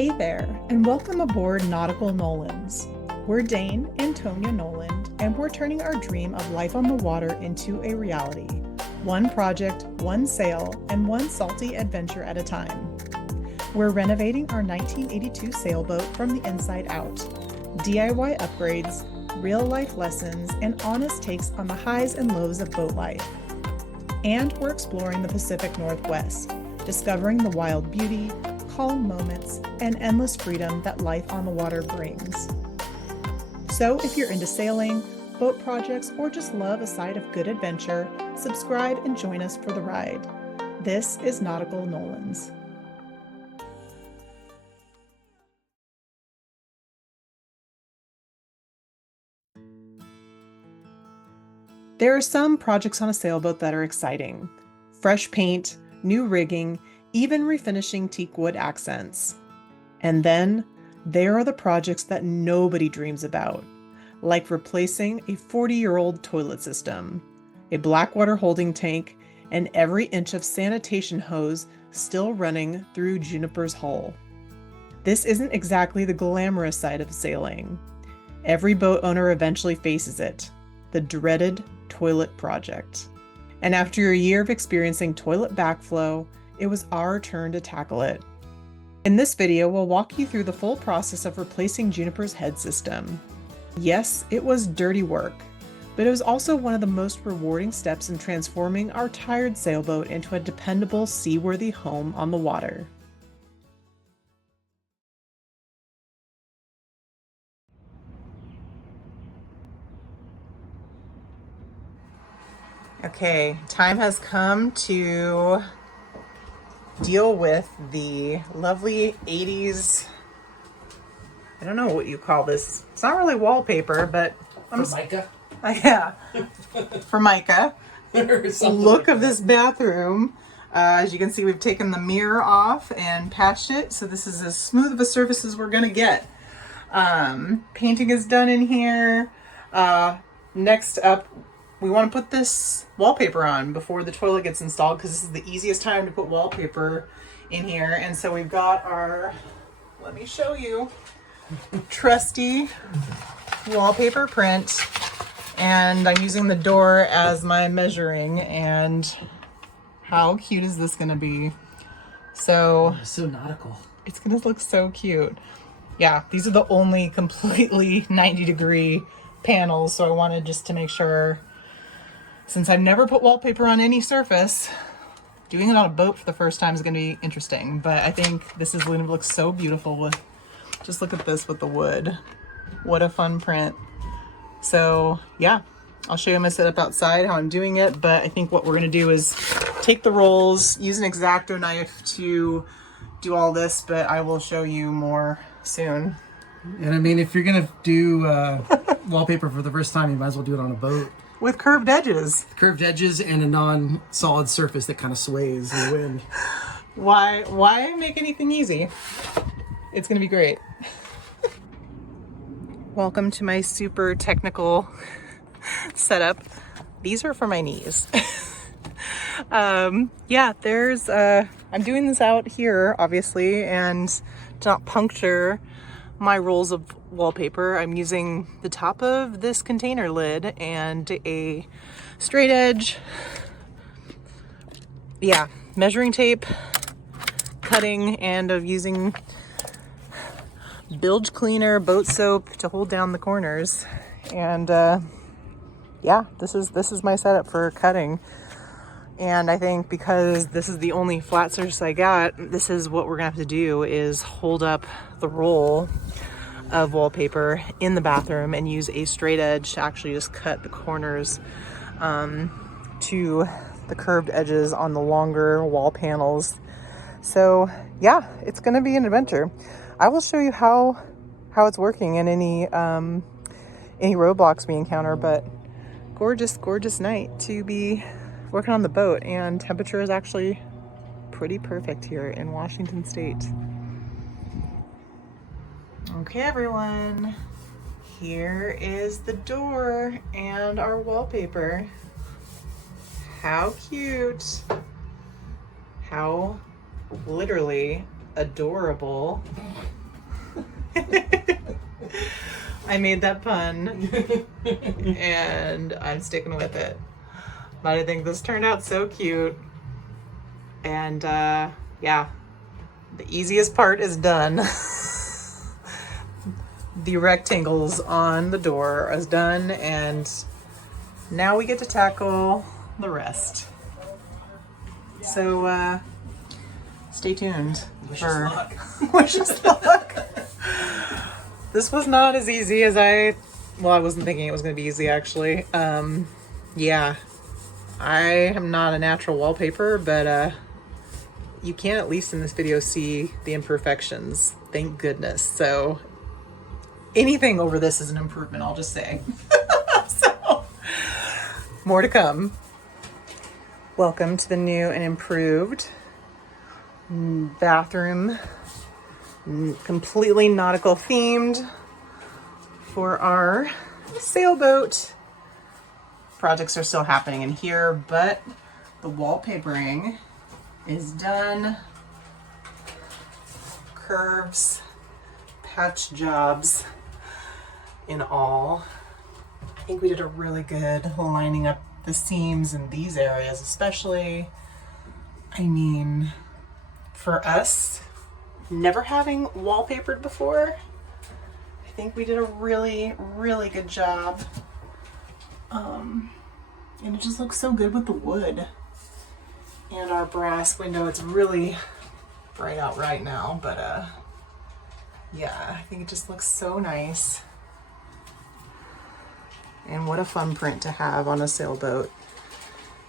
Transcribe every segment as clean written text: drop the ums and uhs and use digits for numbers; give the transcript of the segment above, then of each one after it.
Hey there, and welcome aboard Nautical Nolans. We're Dane and Tonya Noland, and we're turning our dream of life on the water into a reality. One project, one sail, and one salty adventure at a time. We're renovating our 1982 sailboat from the inside out. DIY upgrades, real-life lessons, and honest takes on the highs and lows of boat life. And we're exploring the Pacific Northwest, discovering the wild beauty, calm moments, and endless freedom that life on the water brings. So if you're into sailing, boat projects, or just love a side of good adventure, subscribe and join us for the ride. This is Nautical Nolans. There are some projects on a sailboat that are exciting. Fresh paint, new rigging, even refinishing teak wood accents. And then there are the projects that nobody dreams about, like replacing a 40-year-old toilet system, a blackwater holding tank, and every inch of sanitation hose still running through Juniper's hull. This isn't exactly the glamorous side of sailing. Every boat owner eventually faces it, the dreaded toilet project. And after a year of experiencing toilet backflow, it was our turn to tackle it. In this video, we'll walk you through the full process of replacing Juniper's head system. Yes, it was dirty work, but it was also one of the most rewarding steps in transforming our tired sailboat into a dependable, seaworthy home on the water. Okay, time has come to deal with the lovely 80s, I don't know what you call this. It's not really wallpaper, but Formica? Yeah, Formica. Look of this bathroom. As you can see, we've taken the mirror off and patched it, so this is as smooth of a surface as we're gonna get. Painting is done in here. Next up, we want to put this wallpaper on before the toilet gets installed, because this is the easiest time to put wallpaper in here. And so we've got our, let me show you, trusty wallpaper print. And I'm using the door as my measuring. And how cute is this going to be? So nautical. It's going to look so cute. Yeah, these are the only completely 90-degree panels. So I wanted just to make sure, since I've never put wallpaper on any surface, doing it on a boat for the first time is going to be interesting. But I think this is going to look so beautiful with, just look at this with the wood. What a fun print. So yeah, I'll show you my setup outside, how I'm doing it. But I think what we're going to do is take the rolls, use an X-Acto knife to do all this, but I will show you more soon. And I mean, if you're going to do wallpaper for the first time, you might as well do it on a boat. With curved edges. Curved edges and a non-solid surface that kind of sways in the wind. Why make anything easy? It's gonna be great. Welcome to my super technical setup. These are for my knees. Yeah, there's, I'm doing this out here, obviously, and to not puncture my rolls of wallpaper, I'm using the top of this container lid and a straight edge, measuring tape, cutting, and of using bilge cleaner, boat soap to hold down the corners. And yeah, this is my setup for cutting. And I think because this is the only flat surface I got, this is what we're gonna have to do, is hold up the roll of wallpaper in the bathroom and use a straight edge to actually just cut the corners to the curved edges on the longer wall panels. So yeah, it's gonna be an adventure. I will show you how it's working and any roadblocks we encounter, but gorgeous night to be working on the boat, and temperature is actually pretty perfect here in Washington State. Okay, everyone, here is the door and our wallpaper. How cute. How literally adorable I made that pun and I'm sticking with it. But I think this turned out so cute. And yeah, the easiest part is done. The rectangles on the door is done, and now we get to tackle the rest. So stay tuned. Wish us luck. Wish us luck. This was not as easy as I wasn't thinking it was going to be easy, actually. Yeah, I am not a natural wallpaper, but you can at least in this video see the imperfections. Thank goodness. So anything over this is an improvement, I'll just say. So more to come. Welcome to the new and improved bathroom, completely nautical themed for our sailboat. Projects are still happening in here, but the wallpapering is done. Curves, patch jobs in all. I think we did a really good lining up the seams in these areas, especially. I mean, for us, never having wallpapered before, I think we did a really, really good job. And it just looks so good with the wood and our brass window. It's really bright out right now, but yeah, I think it just looks so nice. And what a fun print to have on a sailboat.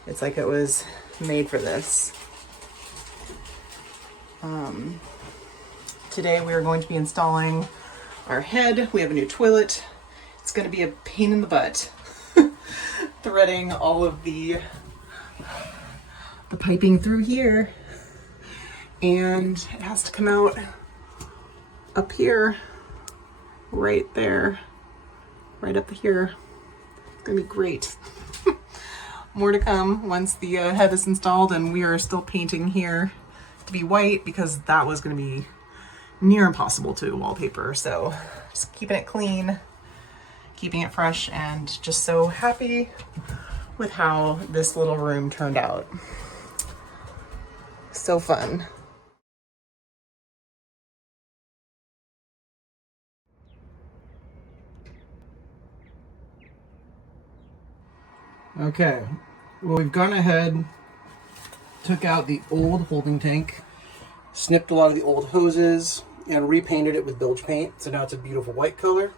It's like it was made for this. Today we are going to be installing our head. We have a new toilet. It's going to be a pain in the butt. Threading all of the piping through here. And it has to come out up here, right there, right up here. It's gonna be great. More to come once the head is installed, and we are still painting here to be white because that was gonna be near impossible to wallpaper. So just keeping it clean, keeping it fresh, and just so happy with how this little room turned out. So fun. Okay, well, we've gone ahead, took out the old holding tank, snipped a lot of the old hoses, and repainted it with bilge paint. So now it's a beautiful white color.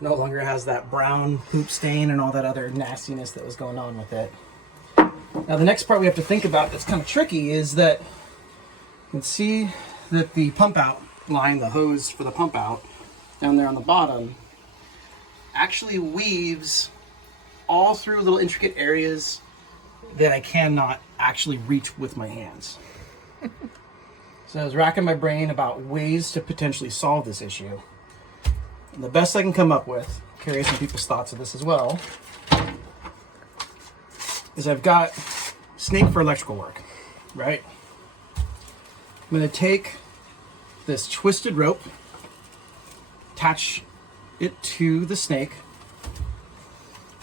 No longer has that brown poop stain and all that other nastiness that was going on with it. Now the next part we have to think about that's kind of tricky is that you can see that the pump out line, the hose for the pump out down there on the bottom, actually weaves all through little intricate areas that I cannot actually reach with my hands. So I was racking my brain about ways to potentially solve this issue. And the best I can come up with, curious on people's thoughts of this as well, is I've got snake for electrical work, right? I'm going to take this twisted rope, attach it to the snake,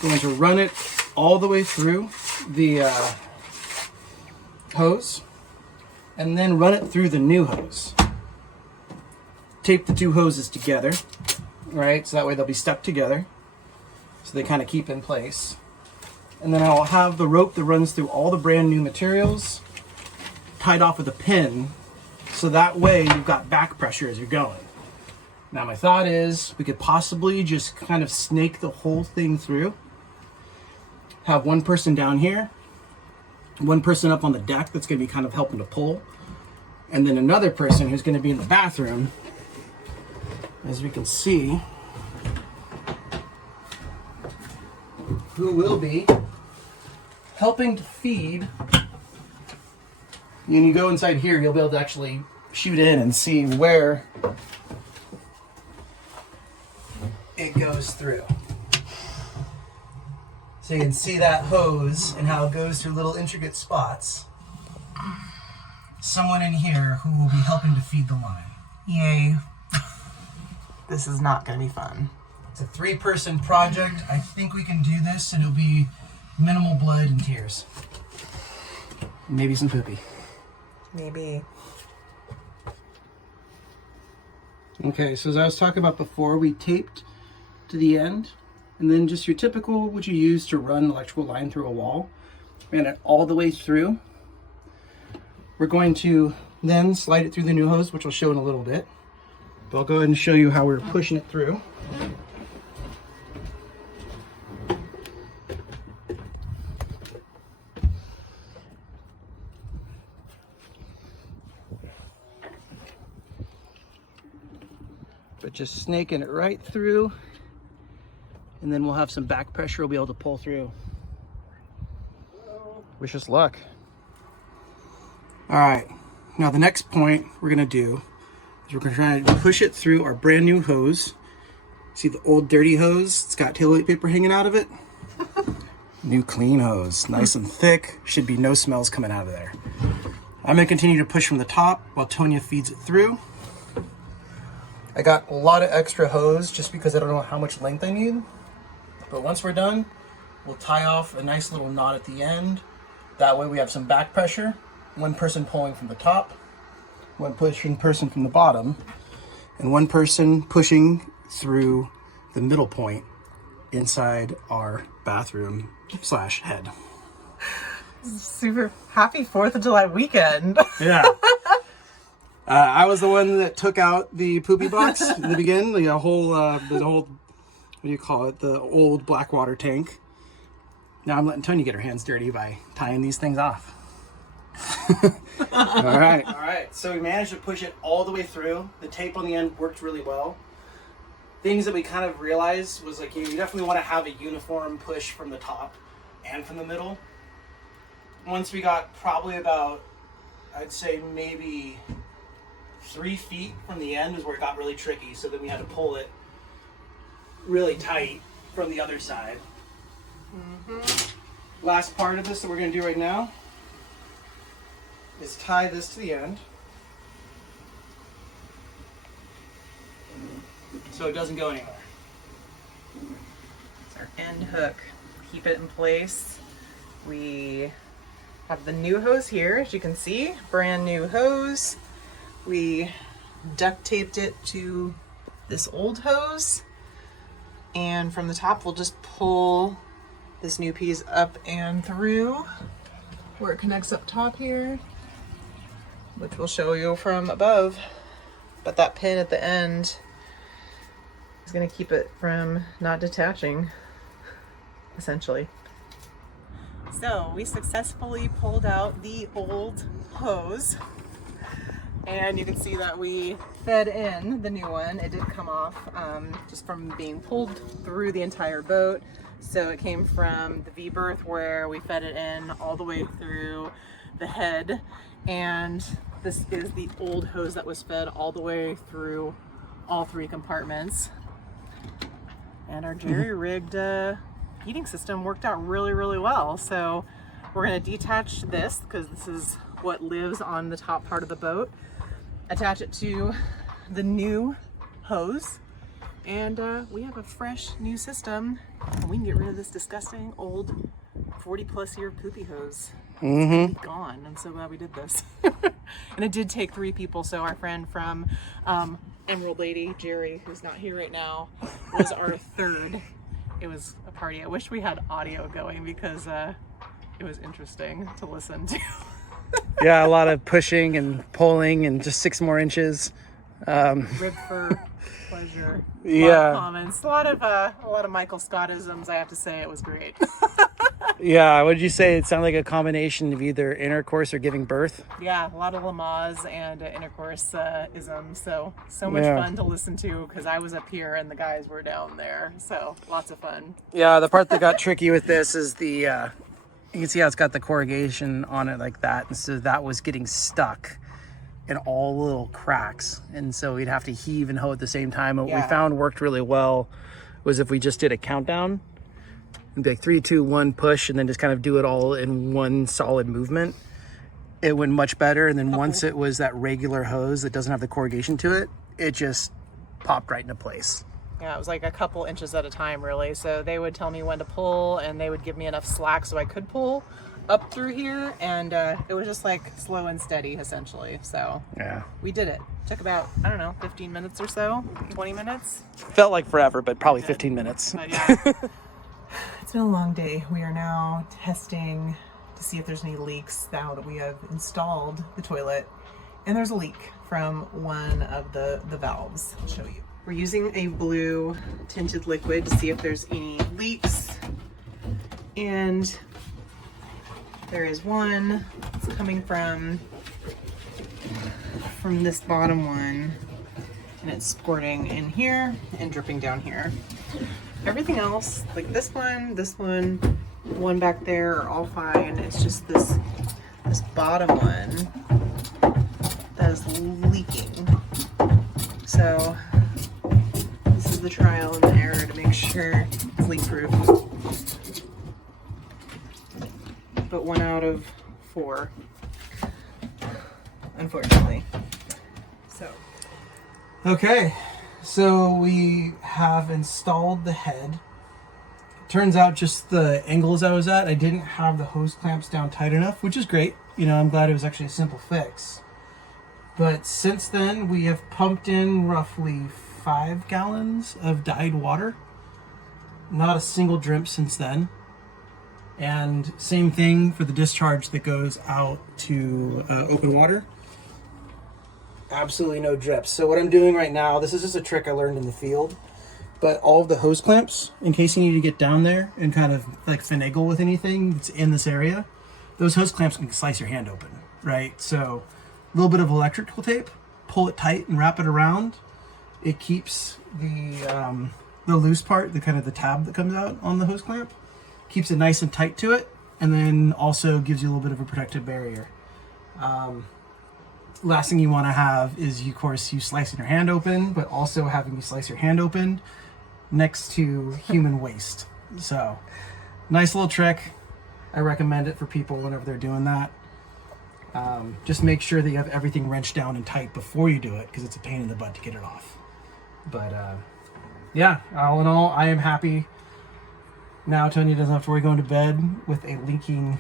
going to run it all the way through the hose, and then run it through the new hose. Tape the two hoses together, right? So that way they'll be stuck together, so they kind of keep in place. And then I'll have the rope that runs through all the brand new materials tied off with a pin, so that way you've got back pressure as you're going. Now my thought is we could possibly just kind of snake the whole thing through. Have one person down here, one person up on the deck that's going to be kind of helping to pull, and then another person who's going to be in the bathroom, as we can see, who will be helping to feed. When you go inside here, you'll be able to actually shoot in and see where it goes through. So you can see that hose and how it goes through little intricate spots. Someone in here who will be helping to feed the line. Yay. This is not going to be fun. It's a 3-person project. I think we can do this and it'll be minimal blood and tears. Maybe some poopy. Maybe. Okay, so as I was talking about before, we taped to the end, and then just your typical, what you use to run an electrical line through a wall, ran it all the way through. We're going to then slide it through the new hose, which I'll show in a little bit. But I'll go ahead and show you how we're pushing it through. But just snaking it right through, and then we'll have some back pressure we'll be able to pull through. Wish us luck. All right, now the next point we're gonna do is we're gonna try to push it through our brand new hose. See the old dirty hose? It's got tailgate paper hanging out of it. New clean hose, nice and thick. Should be no smells coming out of there. I'm gonna continue to push from the top while Tonya feeds it through. I got a lot of extra hose just because I don't know how much length I need. But once we're done, we'll tie off a nice little knot at the end. That way we have some back pressure. One person pulling from the top, one pushing person from the bottom, and one person pushing through the middle point inside our bathroom / head. Super happy 4th of July weekend. Yeah. I was the one that took out the poopy box in the beginning, the whole, what do you call it? The old Blackwater tank. Now I'm letting Tonya get her hands dirty by tying these things off. All right. So we managed to push it all the way through. The tape on the end worked really well. Things that we kind of realized was like, you definitely want to have a uniform push from the top and from the middle. Once we got probably about, I'd say maybe 3 feet from the end is where it got really tricky. So then we had to pull it really tight from the other side. Last part of this that we're going to do right now is tie this to the end so it doesn't go anywhere. It's our end hook. Keep it in place. We have the new hose here, as you can see, brand new hose. We duct taped it to this old hose, and from the top we'll just pull this new piece up and through where it connects up top here, which we'll show you from above. But that pin at the end is going to keep it from not detaching, essentially. So we successfully pulled out the old hose, and you can see that we fed in the new one. It did come off just from being pulled through the entire boat. So it came from the V-berth where we fed it in all the way through the head, and this is the old hose that was fed all the way through all 3 compartments. And our jerry-rigged heating system worked out really, really well. So we're going to detach this because this is what lives on the top part of the boat, attach it to the new hose, and we have a fresh new system, and we can get rid of this disgusting old 40+ year poopy hose. It's gonna be gone. I'm so glad we did this. And it did take 3 people. So our friend from Emerald Lady, Jerry, who's not here right now, was our 3rd. It was a party. I wish we had audio going because it was interesting to listen to. Yeah, a lot of pushing and pulling and just 6 more inches. Rib for pleasure. Yeah. A lot of comments. A lot of Michael Scottisms, I have to say. It was great. Yeah, what did you say? It sounded like a combination of either intercourse or giving birth. Yeah, a lot of Lamaze and intercourse isms. So much fun to listen to because I was up here and the guys were down there. So lots of fun. Yeah, the part that got tricky with this is the, you can see how it's got the corrugation on it like that. And so that was getting stuck in all the little cracks. And so we'd have to heave and hoe at the same time. What we found worked really well was if we just did a countdown. And be like 3, 2, 1, push, and then just kind of do it all in one solid movement. It went much better. And then once it was that regular hose that doesn't have the corrugation to it, it just popped right into place. Yeah, it was like a couple inches at a time, really. So they would tell me when to pull, and they would give me enough slack so I could pull up through here, and it was just like slow and steady, essentially. So yeah, we did it. Took about, I don't know, 15 minutes or so, 20 minutes. Felt like forever, but probably 15 minutes. But yeah. It's been a long day. We are now testing to see if there's any leaks now that we have installed the toilet, and there's a leak from one of the valves. I'll show you. We're using a blue tinted liquid to see if there's any leaks, and there is one. It's coming from this bottom one, and it's squirting in here and dripping down here. Everything else, like this one back there, are all fine. It's just this bottom one that is leaking. So this is the trial and the error to make sure it's leak proof. But 1 out of 4, unfortunately. So okay, so we have installed the head. Turns out just the angles I was at, I didn't have the hose clamps down tight enough, which is great. You know, I'm glad it was actually a simple fix. But since then, we have pumped in roughly 5 gallons of dyed water. Not a single drip since then. And same thing for the discharge that goes out to open water. Absolutely no drips. So what I'm doing right now, this is just a trick I learned in the field, but all of the hose clamps, in case you need to get down there and kind of like finagle with anything that's in this area, those hose clamps can slice your hand open, right? So a little bit of electrical tape, pull it tight and wrap it around. It keeps the loose part, the kind of the tab that comes out on the hose clamp, keeps it nice and tight to it, and then also gives you a little bit of a protective barrier. Last thing you want to have is, of course, you slicing your hand open, but also having you slice your hand open next to human waste. So, nice little trick. I recommend it for people whenever they're doing that. Just make sure that you have everything wrenched down and tight before you do it, because it's a pain in the butt to get it off. But yeah, all in all, I am happy. Now Tony doesn't have to worry going to bed with a leaking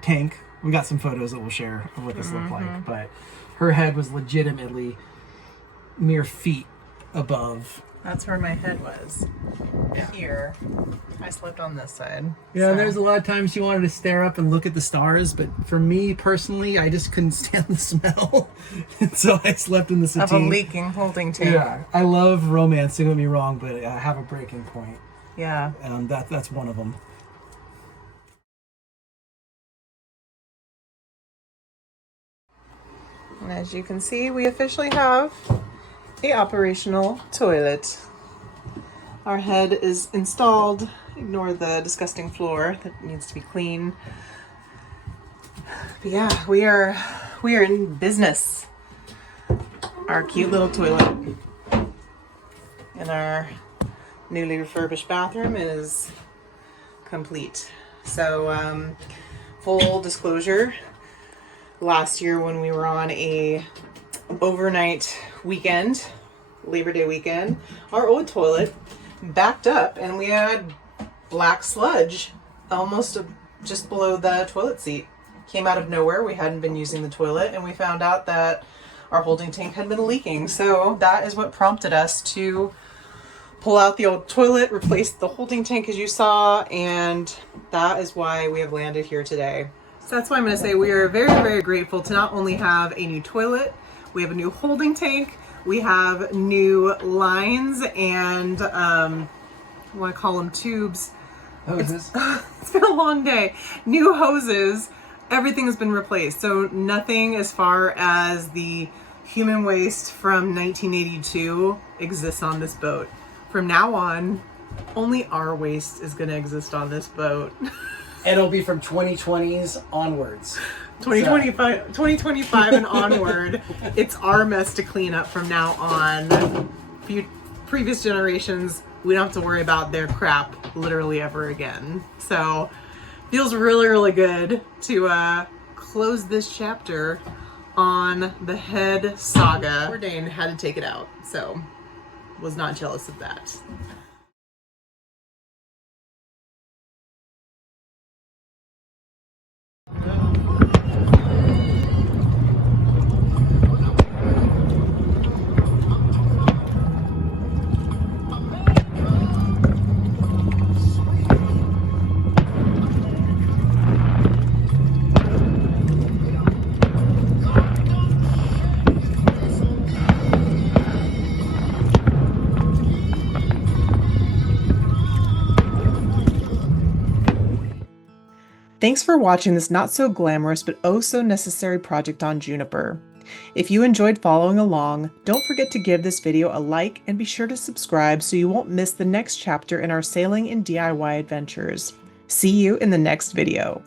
tank. We got some photos that we'll share of what this looked like, but her head was legitimately mere feet above. that's where my head was. Here, I slept on this side. Yeah, so. there's a lot of times she wanted to stare up and look at the stars, but for me personally, I just couldn't stand the smell. And so I slept in the settee. Of a leaking holding tank. Yeah, I love romance, don't get me wrong, but I have a breaking point. Yeah. And that's one of them. And as you can see, we officially have a operational toilet. Our head is installed. Ignore the disgusting floor that needs to be clean. But yeah, we are in business. Our cute little toilet in our newly refurbished bathroom is complete. So full disclosure, last year when we were on a overnight weekend, Labor Day weekend, our old toilet backed up and we had black sludge almost just below the toilet seat. Came out of nowhere. We hadn't been using the toilet and we found out that our holding tank had been leaking. So that is what prompted us to pull out the old toilet, replace the holding tank as you saw, and that is why we have landed here today. So that's why I'm going to say we are very, very grateful to not only have a new toilet, we have a new holding tank, we have new lines and I want to call them tubes. Hoses. It's been a long day. New hoses. Everything has been replaced. So nothing as far as the human waste from 1982 exists on this boat. From now on, only our waste is going to exist on this boat. And it'll be from 2020s onwards. 2025 and onward, it's our mess to clean up from now on. Previous generations, we don't have to worry about their crap literally ever again. So, feels really, really good to close this chapter on the head saga. Poor Dane had to take it out, so was not jealous of that. Thanks for watching this not so glamorous but oh so necessary project on Juniper. If you enjoyed following along, don't forget to give this video a like and be sure to subscribe so you won't miss the next chapter in our sailing and DIY adventures. See you in the next video.